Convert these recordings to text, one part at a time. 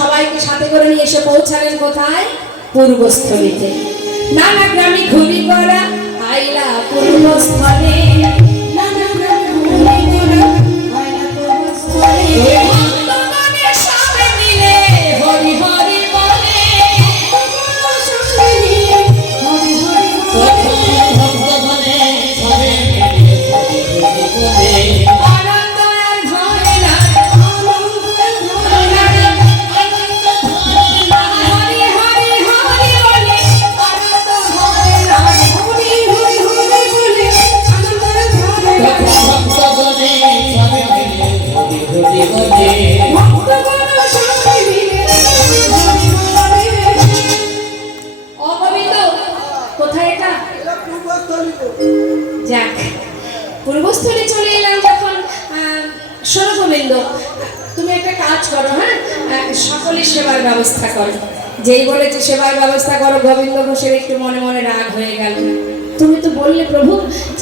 সবাইকে সাথে করে নিয়ে এসে পৌঁছালেন কোথায়? পূর্বস্থলীতে। নানা গ্রামে ঘুরি করা আইলা পূর্বস্থলে, নানা গ্রামে ঘুরি করা আইলা পূর্বস্থলে। ভক্তগণের সবাই মিলে হরি হরি বলে, হরি হরি বলে। ভক্তগণের সবাই মিলে হরি হরি বলে। আনন্দ আর ভয় না, আনন্দ আর ভয় না, আনন্দ ভয় না, হরি হরি হরি বলে। আনন্দ ভয় না, হরি হরি হরি বলে। আনন্দ আর ভয় না। ভক্তগণের সবাই মিলে হরি হরি বলে। ভক্তগণের সবাই মিলে হরি হরি বলে। ও গোবিন্দ, কোথায় এটা? এটা পূর্বস্থলী। যাক, পূর্বস্থলে চলে এলাম যখন। শোনো গোবিন্দ, তুমি একটা কাজ করো, হ্যাঁ, সকলের সেবার ব্যবস্থা করো। যেই বলেছে সেবার ব্যবস্থা করো, গোবিন্দ ঘোষের একটু মনে মনে রাগ হয়ে গেল। তুমি তো বললে প্রভু,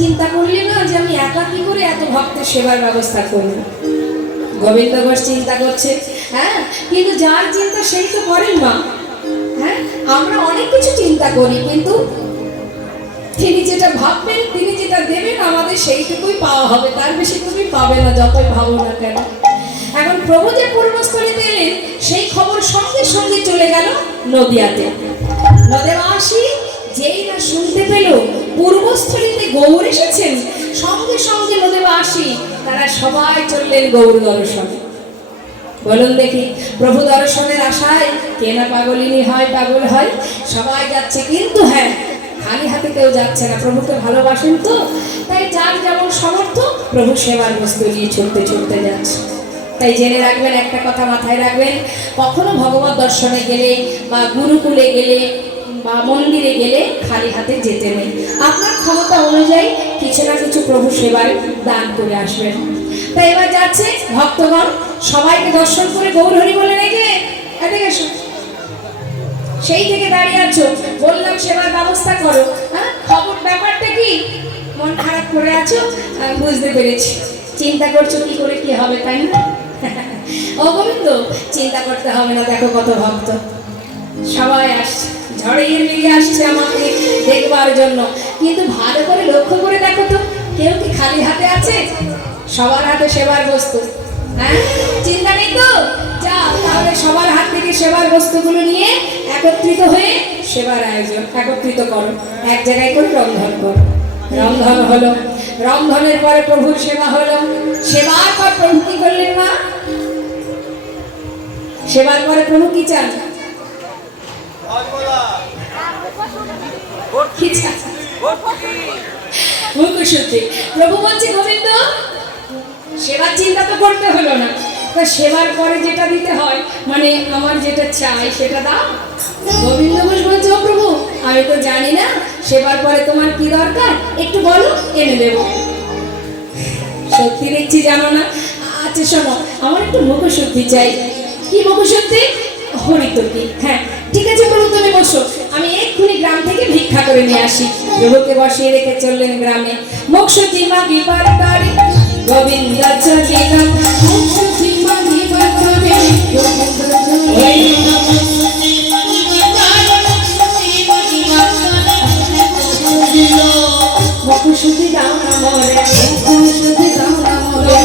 চিন্তা করলে না যে আমি একা কি করে এত ভক্তের সেবার ব্যবস্থা করব। গোবিন্দ ঘোষ চিন্তা করছে, হ্যাঁ, কিন্তু যার চিন্তা সেই তো করেন মা। হ্যাঁ, আমরা অনেক কিছু চিন্তা করি, কিন্তু তিনি যেটা ভাববেন, তিনি যেটা দেবেন, আমাদের সেইটুকুই পাওয়া হবে, তার বেশি তুমি পাবে না, যতই ভাবো না কেন। এখন প্রভু যে পূর্বস্থলীতে এলেন, সেই খবর সঙ্গে সঙ্গে চলে গেল নদিয়াতে। নদেবাসী যেই না শুনতে পেল পূর্বস্থলীতে গৌর এসেছেন, সঙ্গে সঙ্গে নদেবাসী তারা সবাই চললেন গৌর দর্শনে। বলুন দেখি, প্রভু দর্শনের আশায় কে না পাগলিনী হয়, পাগল হয়। সবাই যাচ্ছে, কিন্তু হ্যাঁ, খালি হাতে কেউ যাচ্ছে না। প্রভুকে ভালোবাসেন তো, তাই যার যেমন সামর্থ্য প্রভু সেবার বস্তু নিয়ে ছুটতে ছুটতে যাচ্ছে। তাই জেনে রাখবেন, একটা কথা মাথায় রাখবেন, কখনো ভগবত দর্শনে গেলে বা গুরুকুলে গেলে বা মন্দিরে গেলে খালি হাতে যেতে নেই। আপনার ক্ষমতা অনুযায়ী কিছু না কিছু প্রভু সেবায় দান করে আসবেন। তাই এবার যাচ্ছে ভক্তগণ, সবাইকে দর্শন করে গৌর হরি বলে রেখে এদিকে এসো। সেই থেকে দাঁড়িয়ে আছো, বললাম সেবার ব্যবস্থা করো। হ্যাঁ, খবর ব্যাপারটা কি? মন খারাপ করে আছো, বুঝতে পেরেছি। চিন্তা করছো কি করে কি হবে, তাই না? ও গোবিন্দ, চিন্তা করতে হবে না। দেখো কত ভক্ত সবাই আসছে, ঝড়ে বেরিয়ে আসছে আমাকে দেখবার জন্য। কিন্তু ভালো করে লক্ষ্য করে দেখো তো, কেউ কি খালি হাতে আছে? সবার হাতে সেবার বস্তু। হ্যাঁ, চিন্তা নেই তো? যাও তাহলে সবার হাত থেকে সেবার বস্তুগুলো নিয়ে একত্রিত হয়ে সেবার আয়োজন একত্রিত করো, এক জায়গায় করে রন্ধন করো। রন্ধন হলো, রন্ধনের পরে প্রভুর সেবা হলো। সেবার পর প্রভু কি করলেন মা? সেবার পরে প্রভু কি চান? কি চান? মুখশুদ্ধি। প্রভু বলছে, গোবিন্দ, সেবার চিন্তা তো করতে হলো না, তা সেবার পরে যেটা দিতে হয়, মানে আমার যেটা চাই সেটা দাও। গোবিন্দ ঘোষ বলছে, ও প্রভু, আমি তো জানি না সেবার পরে তোমার কি দরকার, একটু বলো, এনে দেব। সত্যি দেখছি জানো না? আচ্ছা শোনো, আমার একটু মুখশুদ্ধি চাই। কি মুখশুদ্ধি? হরিতকি। হ্যাঁ ঠিক আছে প্রভু, তুমি বসো, আমি এক্ষুনি গ্রাম থেকে ভিক্ষা করে নিয়ে আসি। প্রভুকে বসিয়ে রেখে চললেন গ্রামে। মুখশুদ্ধি মাগিবার তারে গোবিন্দ চলিলাম, মুখশুদ্ধি মাগিবার তারে গোবিন্দ চলিলাম। মুখশুদ্ধি দাও না মোরে, মুখশুদ্ধি দাও না মোরে,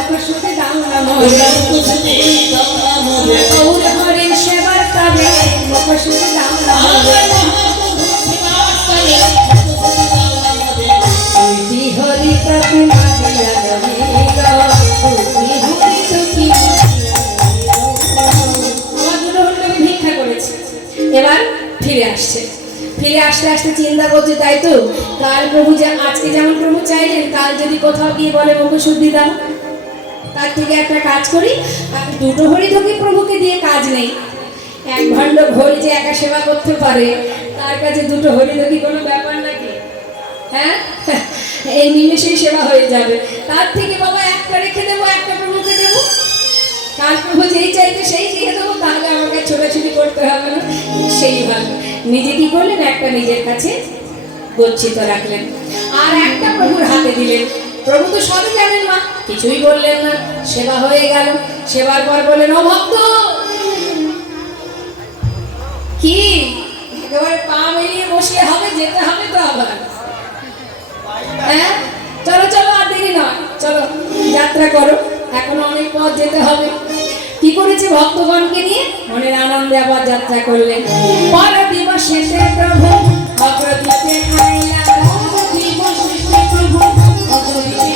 মুখশুদ্ধি দাও না মোরে, মুখশুদ্ধি দাও না মোরে। গৌর হরির সেবার তবে মুখশুদ্ধি দাও না মোরে, তুই হরি তবে মাগিয়া রহিল, তুই হরি তুই। আমার দুটো হরিকে ভিক্ষা করেছে, এবার ফিরে আসছে। ফিরে আসতে আসতে চিন্তা করছে, তাই তো কাল প্রভু আজকে যেমন প্রভু চাইলেন, কাল যদি কোথাও গিয়ে বলে মুখশুদ্ধি দাও, তার থেকে একটা কাজ করি, আমি দুটো হরি ধকি প্রভুকে দিয়ে কাজ নেই। এক ভণ্ড ঘোল যে একা সেবা করতে পারে, তার কাছে দুটো হরি ধকি কোনো ব্যাপার নাকি? হ্যাঁ, এই নিমেষেই সেবা হয়ে যাবে। তার থেকে বাবা একটা রেখে দেবো, একটা প্রভুকে দেবো। কাল প্রভু যেই চাইবে সেই দিয়ে দেবো, তাহলে আমাকে ছোটাছুটি করতে হবে না। সেই ভালো। নিজে কি করলেন? একটা নিজের কাছে গচ্ছিত রাখলেন, আর একটা প্রভুর হাতে দিলেন। প্রভু তো সবই জানেন মা, কিছুই বললেন না। সেবা হয়ে গেল। সেবার পর বললেন, ও ভক্ত, পথ যেতে হবে। কি করেছে ভক্তগণকে নিয়ে মনের আনন্দে আবার যাত্রা করলেন। পর দিবসেতে প্রভু অগ্রদীপে আইলা, দিবসেতে প্রভু অগ্রদীপে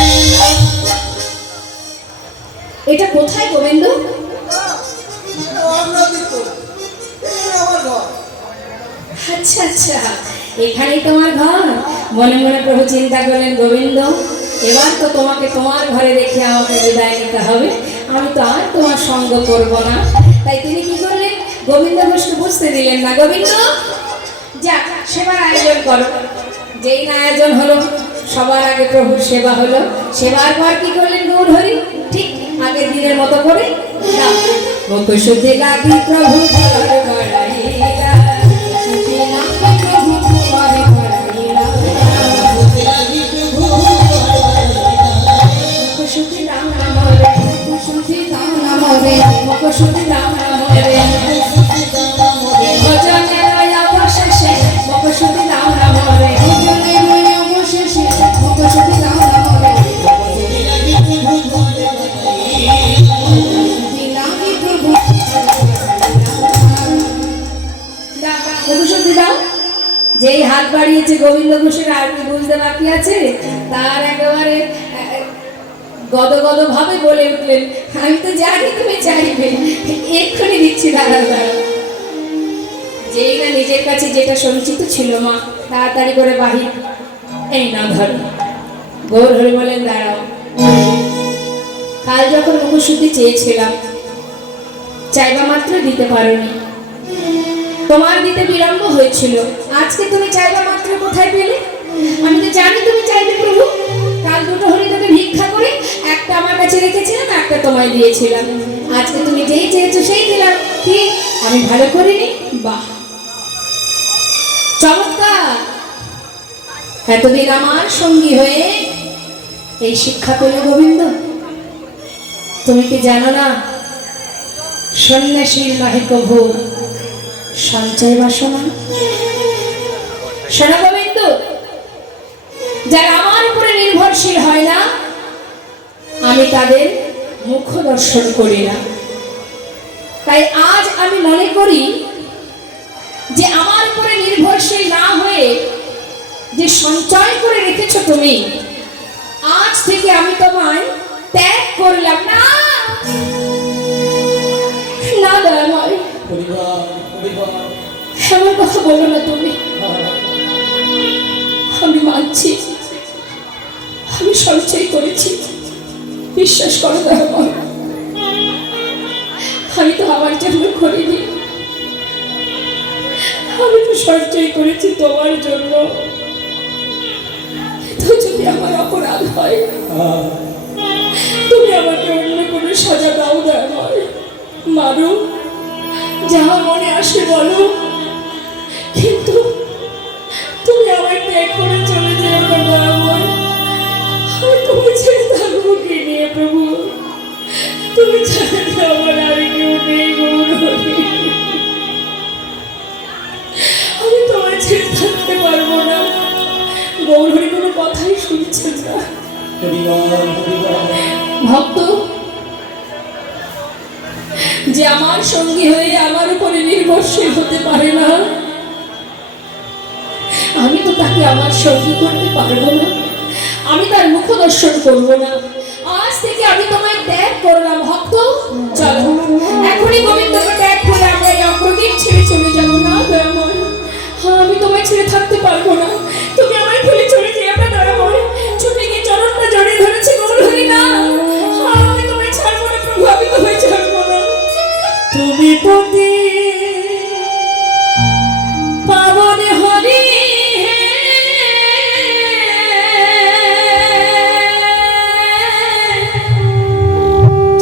আইলা। এটা কোথায় গোবিন্দ? আচ্ছা আচ্ছা, এখানেই তোমার ঘর। মনে মনে প্রভু চিন্তা করলেন, গোবিন্দ এবার তো তোমাকে তোমার ঘরে রেখে আমাকে বিদায় নিতে হবে, আমি তো আর তোমার সঙ্গ করব না। তাই তিনি কি করলেন, গোবিন্দ ঘোষকে বুঝতে দিলেন না। গোবিন্দ যাক, সেবার আয়োজন করো। যেই না আয়োজন হলো, সবার আগে প্রভুর সেবা হলো। সেবার পর কি করলেন গৌরহরি, ঠিক আগের দিনের মতো করে মুখ শুদ্ধি লাগি প্রভু ঘরে বাড়াইলা, শুদ্ধি লাগি প্রভু ঘরে বাড়াইলা, মুখ শুদ্ধি নাম নামরে, মুখ শুদ্ধি নাম নামরে, মুখ শুদ্ধি নাম নামরে, ভজনের অবশেষে মুখ শুদ্ধি নাম নামরে, ভজনের অবশেষে মুখ শুদ্ধি নাম নামরে, যেই হাত বাড়িয়েছে গোবিন্দ ঘোষের আর কি বুঝতে বাকি আছে, তার একেবারে গদগদ ভাবে বলে উঠলেন, আমি তো জানি তুমি চাইবে, এক্ষুনি দিচ্ছি, দাঁড়াও দাঁড়াও। যেই না নিজের কাছে যেটা সঞ্চিত ছিল মা তাড়াতাড়ি করে বাহির, এই না ধর। গৌর হরি বলেন, দাঁড়াও, কাল যখন মুখশুদ্ধি চেয়েছিলাম চাইবা মাত্র দিতে পারোনি, তোমার দিতে বিলম্ব হয়েছিল। আজকে তুমি চাইবা মাত্র কোথায় পেলে? আমি তো জানি তুমি চাইবে প্রভু। কাল দুটো হরি তোকে ভিক্ষা করে একটা আমার কাছে রেখেছিলাম, একটা তোমায় দিয়েছিলাম। আজকে তুমি যেই চেয়েছো সেই দিলাম। কি আমি ভালো করিনি? বাহ, চমৎকার। এতদিন আমার সঙ্গী হয়ে এই শিক্ষা পেলে গোবিন্দ। তুমি কি জানো না, সন্ন্যাসীর নহে প্রভু সঞ্চয় বাসনা। শোনো গোবিন্দ, যারা আমার উপরে নির্ভরশীল হয় না, আমি তাদের মুখ দর্শন করি না। তাই আজ আমি মনে করি যে আমার উপরে নির্ভরশীল না হয়ে যে সঞ্চয় করে রেখেছো তুমি, আজ থেকে আমি তোমায় ত্যাগ করলাম। না না দয়াময়, এমন কথা বলো না তুমি। আমি মানছি আমি সঞ্চয় করেছি, বিশ্বাস করো দয়াময়, আমি তো আমার জন্য করিনি, আমি তো সঞ্চয় করেছি তোমার জন্য। তো যদি আমার অপরাধ হয়, তুমি আমাকে অন্য কোনো সাজা দাও দয়াময়, মারো, যাহা মনে আসে বলো, কিন্তু তুমি আমার ত্যাগ করে চলে যেও না দয়াময়। আমি তুমি ছেড়ে থাকবো কি নিয়ে প্রভু? তুমি ছাড়া আমার আর কেউ নেই গৌরহরি। আমি তোমার ছেড়ে থাকতে পারবো না। গৌরহরি কোনো কথাই শুনছেন না। ভক্ত যে আমার সঙ্গী হয়ে আমার উপরে নির্ভরশীল হতে পারে না, আমি তো তাকে আমার সঙ্গী করতে পারবো না, আমি তার মুখ দর্শন করবো না। আজ থেকে আমি তোমায় ত্যাগ করলাম। ভক্ত চলো এখনই গোবিন্দকে ত্যাগ করে আমরা এই অগ্রদীপ ছেড়ে চলে যাবো। না দয়াময়, আমি তোমায় ছেড়ে থাকতে পারবো না, তুমি আমায় ফেলে চলে যেও না দয়াময়। ছুটে গিয়ে চরণটা জড়িয়ে ধরেছে গৌরহরি। না, আমি তোমায় ছাড়বো না প্রভু, আমি তোমায় ছাড়বো না। তুমি পতি পাবন হরি,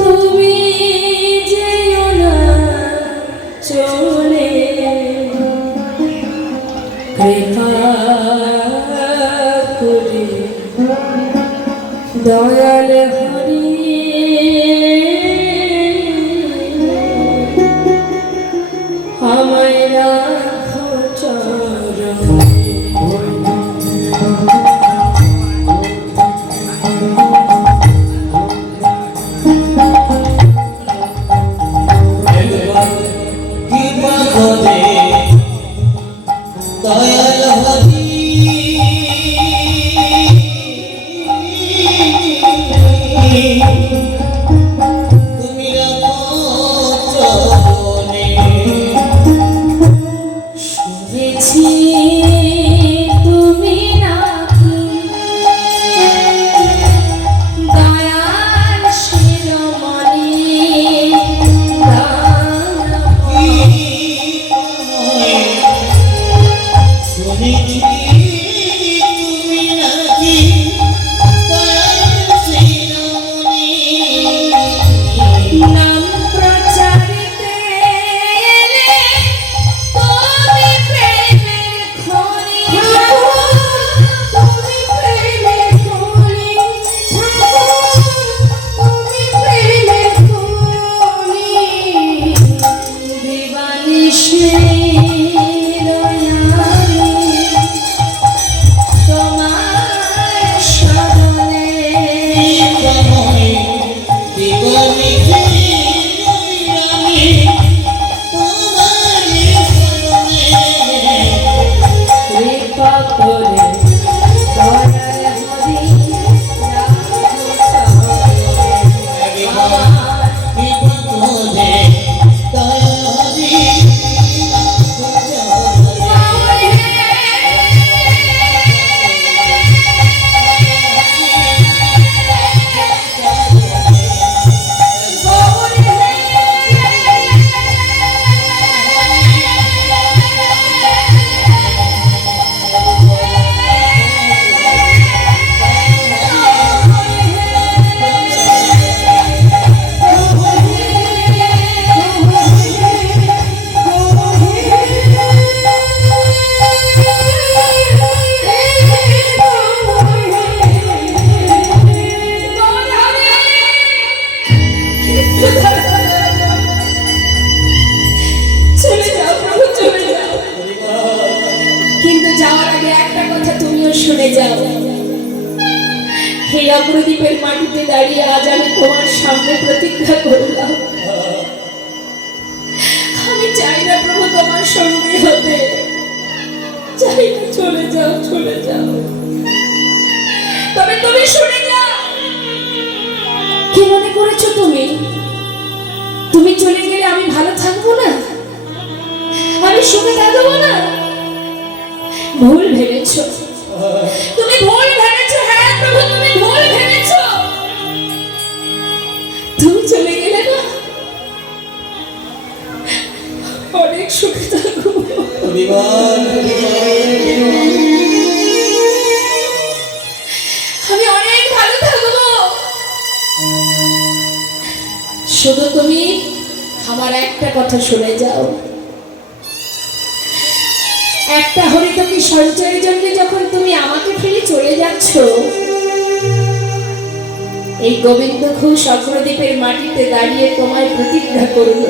তুমি যেও না চলে, কৃপা করে দয়াল হরি, আমায় রাখো চরণে। স্বর্ণদ্বীপের মাটিতে দাঁড়িয়ে আজ আমি তোমার সামনে প্রতিজ্ঞা করলাম, আমি চাই না প্রভু তোমার সঙ্গে হতে, চাই না, চলে যাও, চলে যাও। তবে তুমি শুনে যাও, কি মনে করেছো তুমি? তুমি চলে গেলে আমি ভালো থাকবো না, আমি সুখে থাকবো না? ভুল ভেবেছো, তুমি ভুল ভেবেছো। হ্যাঁ প্রভু, তুমি ভুল ভেবেছো। তুমি চলে গেলে না অনেক সুখে থাকবো, আমি অনেক ভালো থাকবো। শুধু তুমি আমার একটা কথা শুনে যাও, একটা হরিতকি সঞ্চয়ের জন্য যখন তুমি আমাকে ফেলে চলে যাচ্ছ, এই গোবিন্দ ঘোষ স্বর্ণদ্বীপের মাটিতে দাঁড়িয়ে তোমায় প্রতিজ্ঞা করল,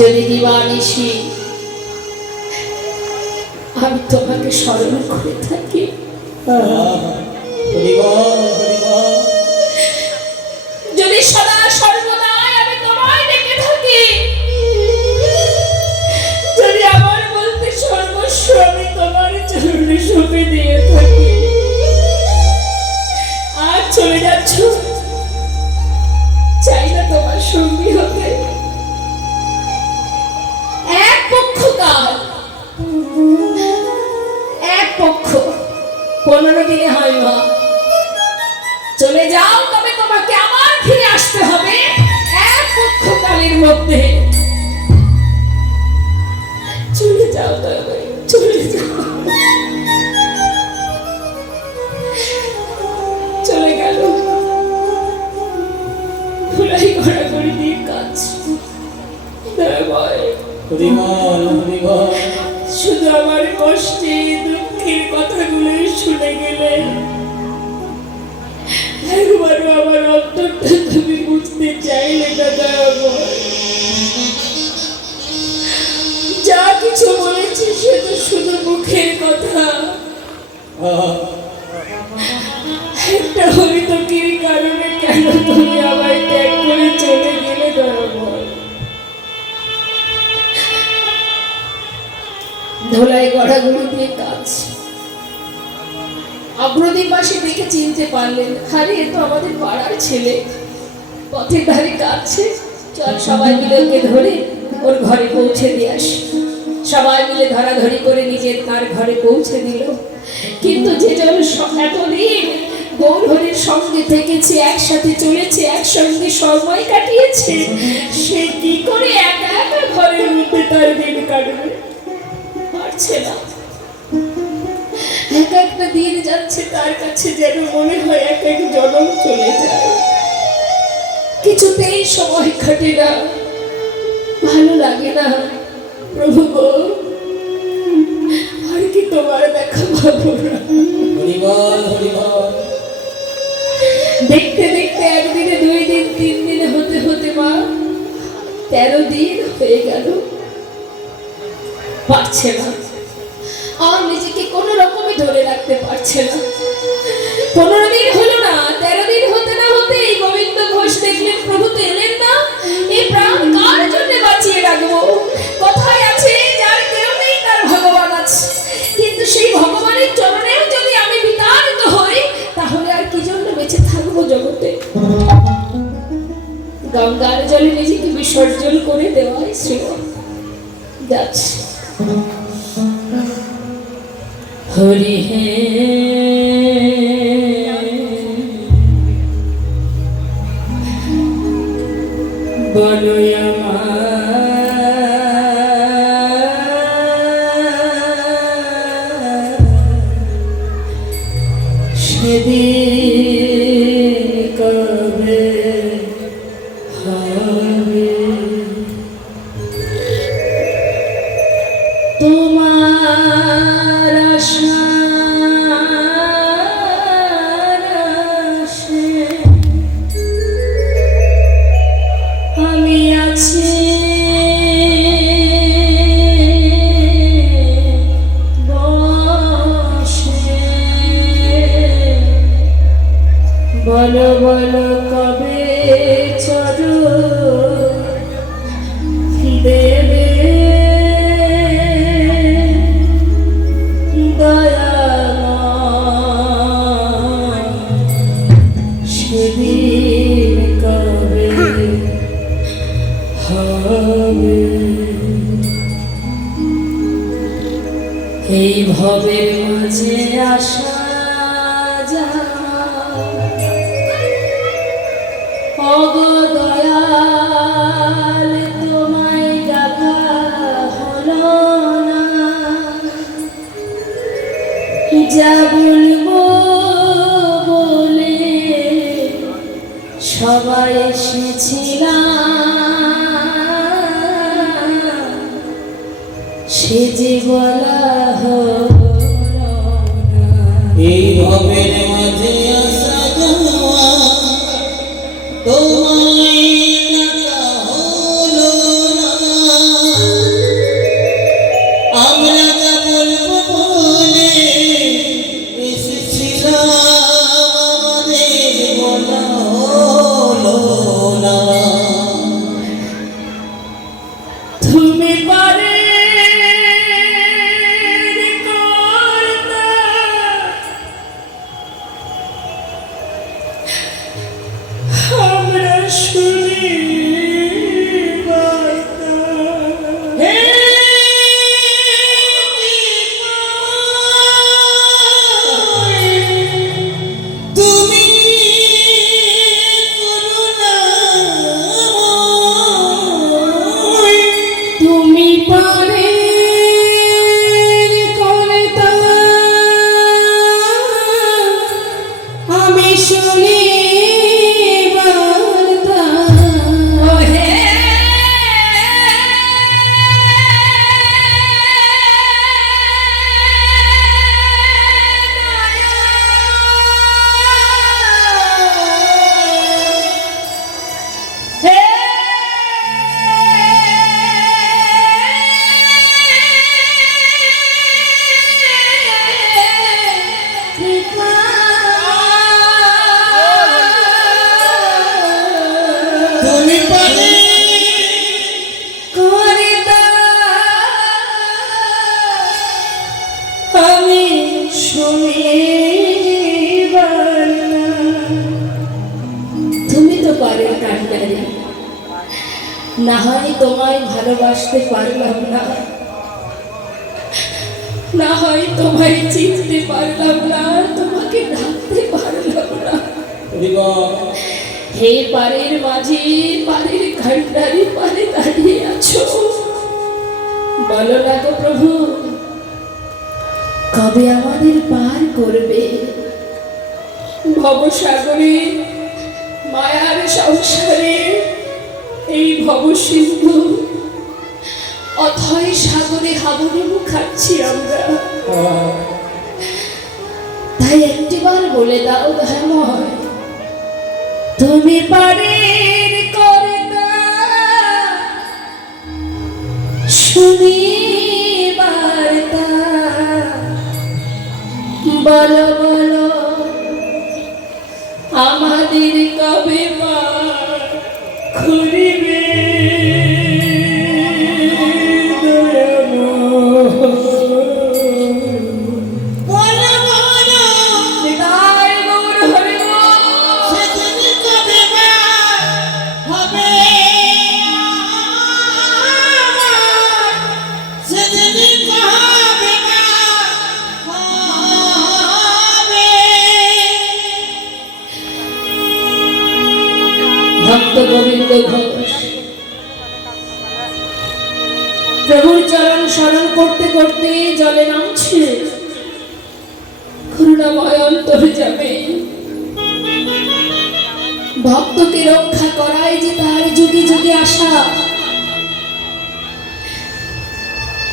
যদি দিবানিশি আমি তোমাকে স্মরণ করে থাকি, যদি সদা সর্বদাই আমি তোমায় ডেকে থাকি, যদি আমার বলতে সর্বস্ব আমি তোমার চরণে সঁপে দিয়ে থাকি, আর চলে যাচ্ছ, চাই না তোমার সঙ্গী হতে। এক পক্ষ কাল, এক পক্ষ 15 দিনে হয় মা, চলে যাও, তবে তোমাকে আবার ফিরে আসতে হবে এক পক্ষ কালের মধ্যে। চলে যাও, তবে চলে যাও। চলে গেল, ঘোড়াই ঘোরাঘুরি দিয়ে কাজ। শুধু আমার কষ্টে দুঃখের কথাগুলো শুনে গেলে, একবারও আমার অন্তরটা তুমি বুঝতে চাইলে না দয়াময়। যা কিছু বলেছি সে তো শুধু মুখের কথা, একটা হরিতকির কারণে কেন তুমি আমায় ত্যাগ করে চলে গেলে দয়াময়? ধোলাই গড়াগড়ি দিয়ে কাজ। অগ্রদীপবাসী দেখে চিনতে পারলেন, আরে এ তো আমাদের পাড়ার ছেলে, পথের ধারে কাঁদছে, চল সবাই মিলে ওকে ধরে ওর ঘরে পৌঁছে দিয়ে আসি। সবাই মিলে ধরাধরি করে নিজের তার ঘরে পৌঁছে দিল। কিন্তু যে জন এতদিন গৌরহরির সঙ্গে থেকেছে, একসাথে চলেছে, একসঙ্গে সময় কাটিয়েছে, সে কি করে একা একা ঘরের মধ্যে তার দিন কাটবে? পারছে না। এক একটা দিন যাচ্ছে, তার কাছে যেন মনে হয় এক এক জনম চলে যায়। কিছুতেই সময় কাটে না, ভালো লাগে না। প্রভু গো, আর কি তোমার দেখা পাবো না? দেখতে দেখতে একদিনে, 2 দিন, 3 দিনে হতে হতে মা 13 দিন হয়ে গেল। পারছে না, আর নিজেকে কোন রকমে ধরে রাখতে পারছে না। 15 দিন হলো না, 13 দিন হতে না হতে এই গোবিন্দ ঘোষ দেখলেন প্রভু তো এলেন না। এই প্রাণ কার জন্য বাঁচিয়ে রাখবো? কথায় আছে, যার কেউ নেই তার ভগবান আছে। কিন্তু সেই ভগবানের চরণেও যদি আমি বিতাড়িত হই, তাহলে আর কি জন্য বেঁচে থাকবো জগতে? গঙ্গার জলে নিজেকে বিসর্জন করে দেওয়াই শ্রেয়। যাচ্ছে হরি হে বলো সেদিন কবে হবে তোমার আশার আশে আমি আছি বসে। বলো বলো কবে চরণ দেবে দয়াময়, সেদিন কবে হবে। এই ভবের মাঝে আসা ওগো দয়াল, তোমায় ডাকা হলো না, যা বলবো বলে সবাই এসেছিলাম, সে যে বলা হলো না। এই ভবের মাঝে আসা যাওয়া তোমায় ডাকা হলো না, আমরা যা বলবো বলে এসেছিলাম, আমাদের বলা হলো না। তুমি পারে আমরা শুনি তুমি করুণাময়, তুমি পারে করতা, আমি শুনি বার্তা। ও হে হে তুমি পারে করতা, আমি শুনিবার না। তুমি তো পারে কান্ডারি, না হয় তোমায় ভালোবাসতে পারলাম না, না হয় তোমায় চিনতে পারলাম না, তোমাকে ডাকতে পারলাম না। হে পারের মাঝে, পারের কান্ডারি, পারে দাঁড়িয়ে আছো, বলো না গো প্রভু, কবে আমাদের পার করবে ভবসাগরে, মায়ার সংসারে, এই ভবসিন্ধু অথই সাগরে হাবুডুবু খাচ্ছি আমরা। তাই একটিবার বলে দাও দয়াময়, তুমি পারের করতা, শুনি বার্তা, বলো বলো আমাদের কবে পার করিবে বলো বলো নিতাই গৌর হরি বল। সেদিন কবে বা হবে, সেদিন কবে বা হবে। ভক্ত গোবিন্দ ঘোষ প্রভুর চরণ স্মরণ করতে করতে জলে নামছে, করুণাময় অন্তরে যাবে, ভক্তকে রক্ষা করাই যে তার যুগে যুগে আসা।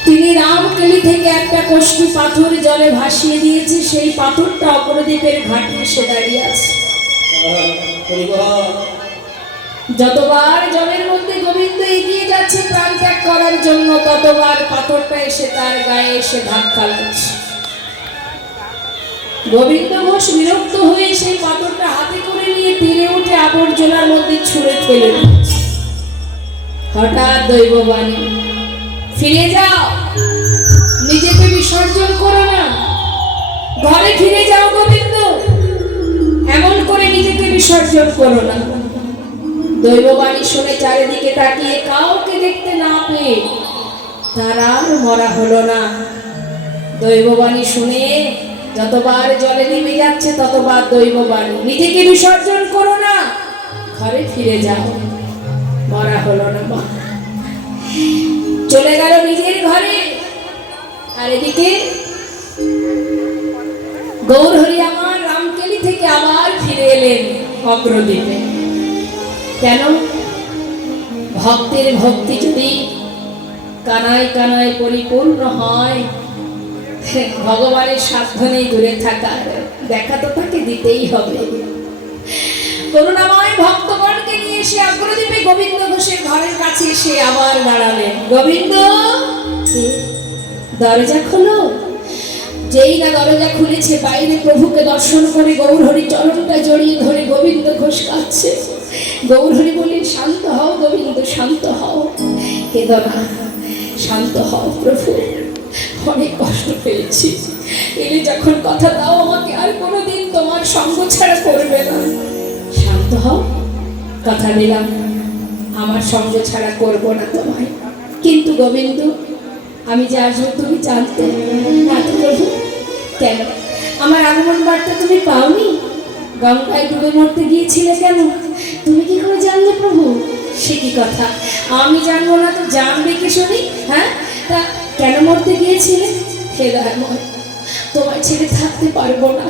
তিনি রামকেলি থেকে একটা কষ্টি পাথর জলে ভাসিয়ে দিয়েছে, সেই পাথরটা অপরদ্বীপের ঘাটে এসে দাঁড়িয়ে আছে। যতবার জলের মধ্যে গোবিন্দ এগিয়ে যাচ্ছে প্রাণ ত্যাগ করার জন্য, ততবার পাথরটা এসে তার গায়ে এসে ধাক্কা লাগছে। গোবিন্দ ঘোষ বিরক্ত হয়ে সেই পাথরটা হাতে করে ঠেলে দিচ্ছে। হঠাৎ দৈববাণী, ফিরে যাও, নিজেকে বিসর্জন করো না, ঘরে ফিরে যাও গোবিন্দ, এমন করে নিজেকে বিসর্জন করো না। দৈববাণী শুনে চারিদিকে তাকিয়ে কাউকে দেখতে না পেয়ে তার আর মরা হলো না। দৈববাণী শুনে যতবার জলে নেমে যাচ্ছে ততবার দৈববাণী, নিজেকে বিসর্জন করো না, ঘরে ফিরে যাও, মরা হলো না। মা চলে গেল নিজের ঘরে। আর এদিকে গৌরহরি আমার রামকেলি থেকে আবার ফিরে এলেন অগ্রদ্বীপে। কেন? ভক্তের ভক্তি যদি কানায় কানায় পরিপূর্ণ হয়, ভগবানের সাধ্য নেই দূরে থাকার, দেখা তো তাকে দিতেই হবে। করুণাময় ভক্তগণকে নিয়ে এসে অগ্রদ্বীপে গোবিন্দ ঘোষের ঘরের কাছে এসে আবার দাঁড়ালেন। গোবিন্দ, দরজা খোলো। যেই না দরজা খুলেছে, বাইরে প্রভুকে দর্শন করে গৌরহরি চরণটা জড়িয়ে ধরে গোবিন্দ ঘোষ কাঁদছে। গৌরহরি বলে, শান্ত হও গোবিন্দ, শান্ত হও, কেঁদো না, শান্ত হও প্রভু, অনেক কষ্ট পেয়েছি, এলে যখন কথা দাও আমাকে আর কোনোদিন তোমার সঙ্গ ছাড়া করবে না। শান্ত হও, কথা দিলাম আমার সঙ্গ ছাড়া করবো না তোমায়। কিন্তু গোবিন্দ, আমি যে আসবো তুমি জানতে না তো প্রভু? কেন আমার আগমন বার্তা তুমি পাওনি? গঙ্গায় ডুবে মরতে গিয়েছিলে কেন? তুমি কি করে জানলে প্রভু? সে কি কথা, আমি জানবো না তো জানবে কি শুনি? হ্যাঁ, তা কেন মরতে গিয়েছিলে? হে দয়াময়, তোমার ছেড়ে থাকতে পারবো না।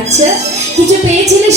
আচ্ছা, কিছু পেয়েছিলে?